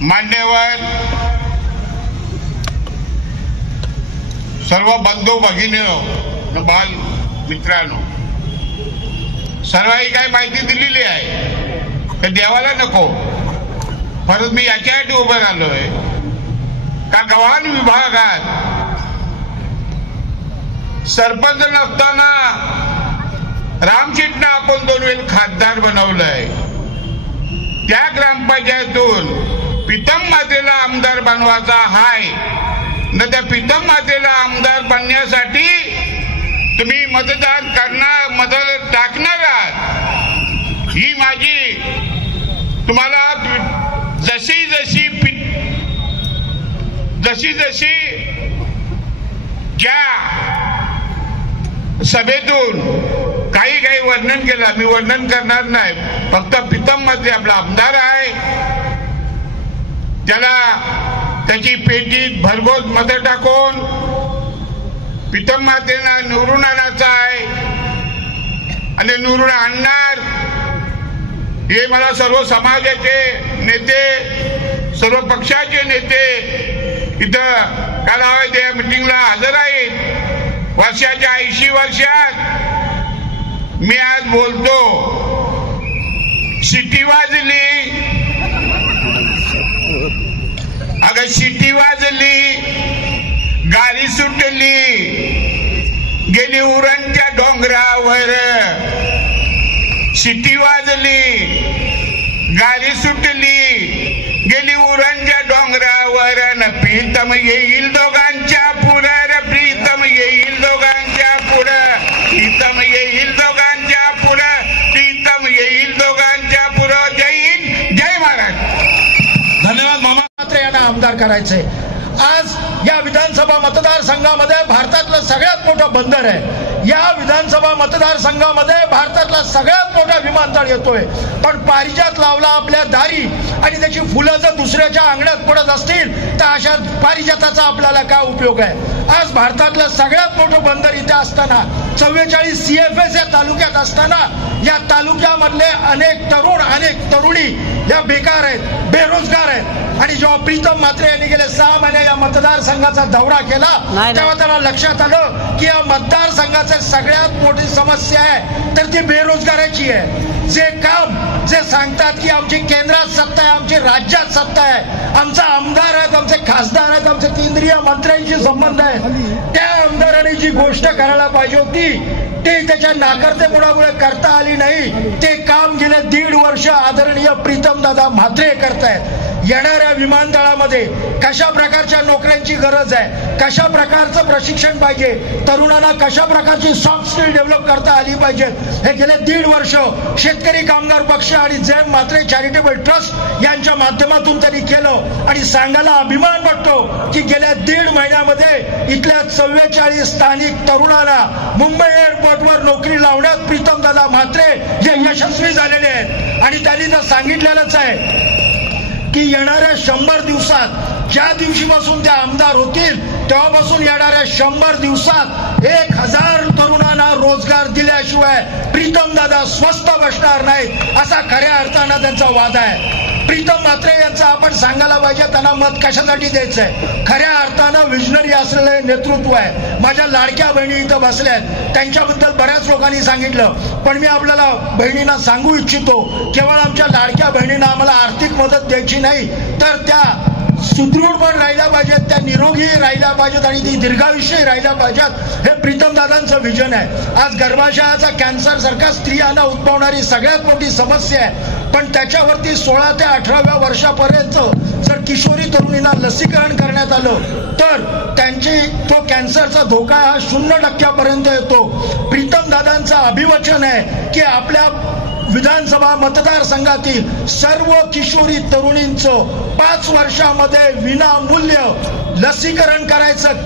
मान्यवर सर्व बंधू भगिनी बाल मित्रांनो, सर्वांनी काही माहिती दिलेली आहे तर देवाला नको, परंतु मी याच्यासाठी उभं राहिलोय का गव्हाण विभागात सरपंच नसताना रामशेठना आपण 2 वेळा खासदार बनवलंय। त्या ग्रामपंचायतून प्रीतम मातेला आमदार बनवायचा हाय न त्या प्रीतम मातेला आमदार बनण्यासाठी तुम्ही मतदान करणार, मत टाकणार आहात। ही माझी तुम्हाला जशी जशी ज्या सभेतून काही वर्णन केलं, मी वर्णन करणार नाही। फक्त प्रीतम माते आपला आमदार आहे, त्याला त्याची पेटीत भरघोस मत टाकून प्रीतम मातेना निवडून आणायचं आहे आणि निवडून आणणार। हे मला सर्व समाजाचे नेते, सर्व पक्षाचे नेते इथं कालावधी या मीटिंगला हजर आहेत। वर्षाच्या 80 वर्षात मी आज बोलतो, शिटी वाजली, अगं शिटी वाजली, गाडी सुटली, गेली उरणच्या डोंगरावर। शिटी वाजली, गाडी सुटली, गेली उरणच्या डोंगरावर। न प्रीतम येईल दोघांच्या पुढं, प्रीतम येईल दोघांच्या पुढं, प्रीतम येईल दोघांच्या पुढं, प्रीतम येईल दोघांच्या पुढं। जय हिंद, जय महाराष्ट्र। धन्यवाद मामा। मात्र यांना आमदार करायचंय। आज या विधानसभा मतदारसंघामध्ये भारतातलं सगळ्यात मोठं बंदर आहे। या विधानसभा मतदारसंघामध्ये भारतातला सगळ्यात मोठा विमानतळ येतोय, पण पारिजात लावला आपल्या दारी आणि त्याची फुलं जर दुसऱ्याच्या अंगणात पडत असतील तर अशा पारिजाताचा आपल्याला काय उपयोग आहे। आज भारतातलं सगळ्यात मोठं बंदर इथे असताना, 44 CFS या तालुक्यात असताना, या तालुक्यामधले अनेक तरुण, अनेक तरुणी या बेकार आहेत, बेरोजगार आहेत। आणि जेव्हा प्रीतम मात्रे यांनी गेले 6 महिने या मतदारसंघाचा दौरा केला तेव्हा त्यांना लक्षात आलं की या मतदारसंघाची सगळ्यात मोठी समस्या आहे तर ती बेरोजगाराची आहे। जे काम जे सांगतात की आमची केंद्रात सत्ता आहे, आमची राज्यात सत्ता आहे, आमचा आमदार आहेत, आमचे खासदार आहेत, आमचे केंद्रीय मंत्र्यांशी संबंध आहे, त्या आमदारांनी जी गोष्ट करायला पाहिजे होती ते त्याच्या नाकर्तेपणामुळे करता आली नाही। ते काम गेले 1.5 वर्ष आदरणीय प्रीतमदादा म्हात्रे करतायत। येणाऱ्या विमानतळामध्ये कशा प्रकारच्या नोकऱ्यांची गरज आहे, कशा प्रकारचं प्रशिक्षण पाहिजे, तरुणांना कशा प्रकारची सॉफ्ट स्किल डेव्हलप करता आली पाहिजे, हे गेले 1.5 वर्ष शेतकरी कामगार पक्ष आणि जैन म्हात्रे चॅरिटेबल ट्रस्ट यांच्या माध्यमातून त्यांनी केलं। आणि सांगायला अभिमान वाटतो की गेल्या 1.5 महिन्यामध्ये इथल्या 44 स्थानिक तरुणांना मुंबई एअरपोर्टवर नोकरी लावण्यात प्रीतमदादा म्हात्रे जे यशस्वी झालेले आहेत। आणि त्यांनी तर सांगितलेलंच आहे की येणाऱ्या 100 दिवसात, ज्या दिवशीपासून ते आमदार होतील तेव्हापासून येणाऱ्या 100 दिवसात 1000 तरुणांना रोजगार दिल्याशिवाय प्रीतमदादा स्वस्थ बसणार नाहीत, असा खऱ्या अर्थानं त्यांचा वाद आहे। प्रीतम मात्रे यांचं आपण सांगायला पाहिजे त्यांना मत कशासाठी द्यायचंय। खऱ्या अर्थानं विजनरी असलेलं नेतृत्व आहे। माझ्या लाडक्या बहिणी इथं बसल्या आहेत, त्यांच्याबद्दल बऱ्याच लोकांनी सांगितलं, पण मी आपल्याला बहिणींना सांगू इच्छितो, केवळ आमच्या लाडक्या बहिणींना आम्हाला आर्थिक मदत द्यायची नाही तर त्या सुदृढ पण राहिल्या पाहिजेत, त्या निरोगी राहिल्या पाहिजेत आणि ती दीर्घायुष्यही राहिल्या पाहिजेत। हे प्रीतमदादांचं विजन आहे। आज गर्भाशयाचा कॅन्सर सारखा स्त्रियांना उद्भवणारी सगळ्यात मोठी समस्या आहे, पण त्याच्यावरती 16 ते 18व्या वर्षापर्यंत जर किशोरी तरुणींना लसीकरण करण्यात आलं तर त्यांची तो कॅन्सरचा धोका हा 0% येतो। प्रीतमदादांचं अभिवचन आहे की आपल्या विधानसभा मतदारसंघातील सर्व किशोरी तरुणींचं 5 वर्षामध्ये विनामूल्य लसीकरण करायचं।